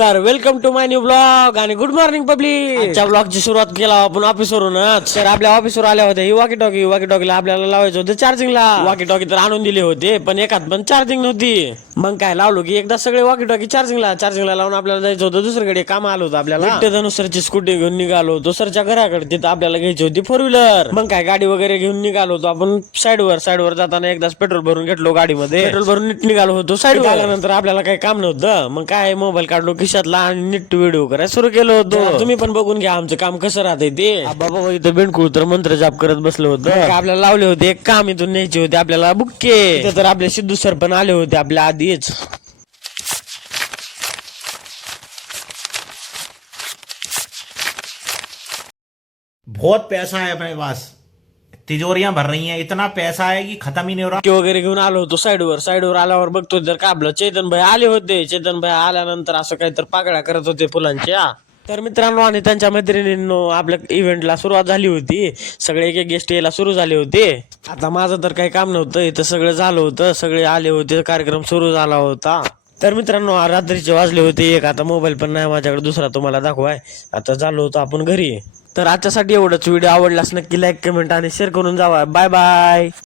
तर welcome to my new blog आणि good morning public. आजच्या ब्लॉगची सुरुवात केला आपण ऑफिसवरूनच. तर आपल्या ऑफिसवर आल्या होत्या ही वॉकी टॉकीला आपल्याला लावायचं होतं चार्जिंगला. वॉकी टॉकी तर आणून दिले होते पण एकात पण चार्जिंग नव्हती. मग काय लावलो की एकदा सगळे वॉकी टॉकी चार्जिंगला लावून आपल्याला जायचं होतं दुसरीकडे. काम आलं होतं आपल्याला. धनुसरची स्कूटी घेऊन निघालो होतो सरच्या घराकडे. तिथं आपल्याला घ्यायची होती 4 व्हीलर. मग काय गाडी वगैरे घेऊन निघालो होतो आपण साईडवर जाताना एकदाच पेट्रोल भरून घेतलो गाडीमध्ये. पेट्रोल भरून नीट निघालो होतो साईडवर. आल्यानंतर आपल्याला काही काम नव्हतं. मग काय मोबाईल काढलो खिशातला आणि नीट व्हिडिओ करायला सुरू केलं होतं. तुम्ही पण बघून घ्या आमचं काम कसं राहतंय ते. बाबा इथं बेंडकुळ तर मंत्र जाप करत बसलो होतं. आपल्याला लावले होते एक काम इथून न्यायचे होते आपल्याला बुक्के. तर आपले सिद्धू सर पण आले होते आपल्या आधीच. बहुत पैसा है अपने पास, तिजोरियां भर रही हैं, इतना पैसा है कि खत्म ही नहीं हो रहा। वगैरे घेऊन आलो होतो साईडवर आल्यावर बघतो तर का आपलं चेतन भाई आले होते. चेतन भाई आल्यानंतर असं काहीतरी पाकळ्या करत होते फुलांच्या. तर मित्रांनो आणि त्यांच्या मैत्रिणींनो आपल्या इव्हेंटला सुरुवात झाली होती. सगळे एक गेस्ट यायला सुरू झाले होते. आता माझं तर काही काम नव्हतं. इथं सगळं झालं होतं. सगळे आले होते. कार्यक्रम सुरू झाला होता. तर मित्रांनो रात्रीचे वाजले होते 1. आता मोबाईल पण नाही माझ्याकडे दुसरा तुम्हाला दाखवाय. आता झालो होतो आपण घरी. तर आजच्यासाठी एवढंच. व्हिडिओ आवडलास नक्की लाईक कमेंट आणि शेअर करून जावा. Bye bye.